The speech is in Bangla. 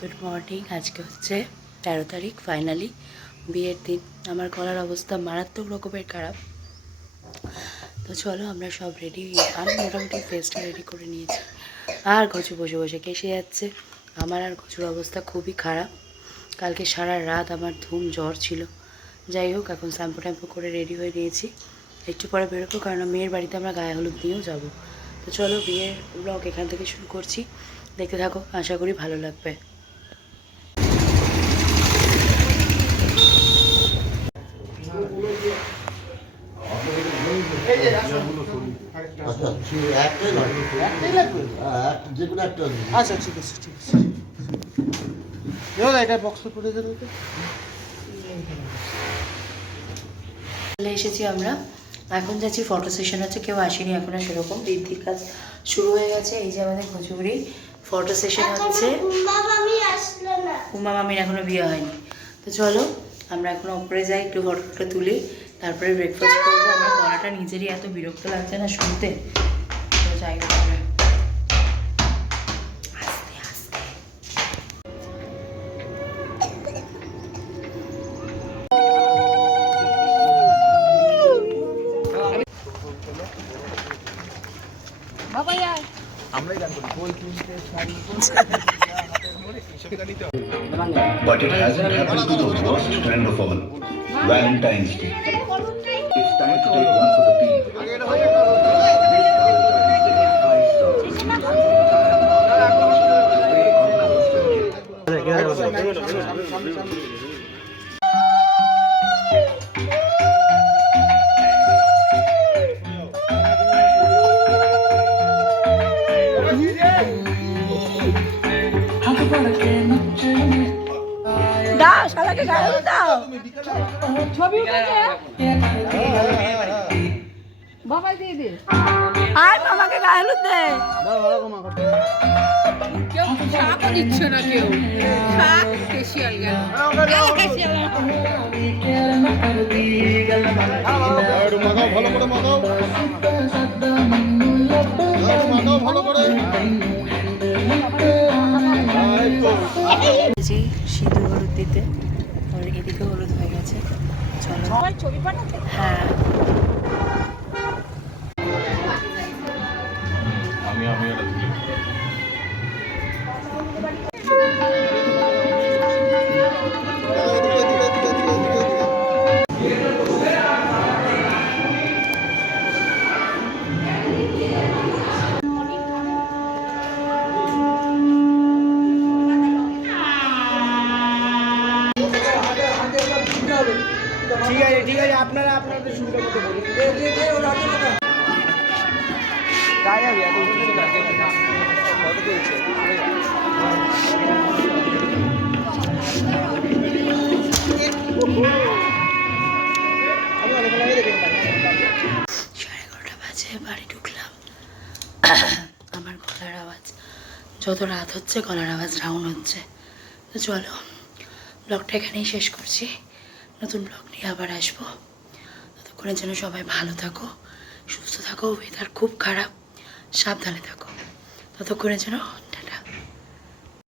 গুড মর্নিং আজকে হচ্ছে তেরো তারিখ ফাইনালি বিয়ের দিন। আমার গলার অবস্থা মারাত্মক রকমের খারাপ। তো চলো আমরা সব রেডি আমি মোটামুটি ফেসটা রেডি করে নিয়েছি। আর গছু বসে বসে কেসে যাচ্ছে। আমার আর গছুর অবস্থা খুবই খারাপ। কালকে সারা রাত আমার ধুম জ্বর ছিল। যাই হোক, এখন শ্যাম্পু ট্যাম্পু করে রেডি হয়ে নিয়েছি। একটু পরে বেরোবো, কারণ মেয়ের বাড়িতে আমরা গায়ে হলুদ নিয়েও যাব। তো চলো বিয়ের ব্লগ এখান থেকে শুরু করছি। দেখতে থাকো, আশা করি ভালো লাগবে। একটাই নয় একটাই লাগবে? হ্যাঁ যে কোনো একটা আচ্ছা ঠিক আছে ঠিক আছে এটা বক্স চলে এসেছি আমরা। এখন যাচ্ছি ফটো সেশন আছে কেউ আসেনি এখনও সেরকম বৃদ্ধির কাজ শুরু হয়ে গেছে। এই যে আমাদের কচুগুড়ি ফটো সেশন হচ্ছে। উমা মামির এখনও বিয়ে হয়নি। তো চলো আমরা এখন ওপরে যাই একটু ফটোটা তুলি তারপরে ব্রেকফাস্ট করব। আমার গলাটা নিজেরই এত বিরক্ত লাগছে না শুনতে। যাই হোক আমরা। আস্তে আস্তে But it hasn't happened to the worst friend of all, Valentine's Day. It's time to take one for the team. দাও শালাকে গায়ে দাও ছবি উঠেছে বাবাই দিয়ে দে আয় মামাকে গায়ে হলুদ দে দিচ্ছে না কেউ ফেসিয়াল গেল ভালো করে মাখাও মাখাও ভালো করে এই সিঁদুর হলুদ দিতে আর এদিকে হলুদ হয়ে গেছে চলো ছবি পাঠাতে হ্যাঁ ঠিক আছে ঠিক আছে আপনারা আপনাদের সুবিধা মতো বলুন তাই কিছু ফটো তুলছে সাড়ে এগারোটা বাজে বাড়ি ঢুকলাম আমার গলার আওয়াজ। যত রাত হচ্ছে গলার আওয়াজ রাউন্ড হচ্ছে। তো চলো ব্লগটা এখানেই শেষ করছি। নতুন ব্লগ নিয়ে আবার আসব। ততক্ষণে যেন সবাই ভালো থাকো, সুস্থ থাকো ওয়েদার খুব খারাপ, সাবধানে থাকো। ততক্ষণে যেন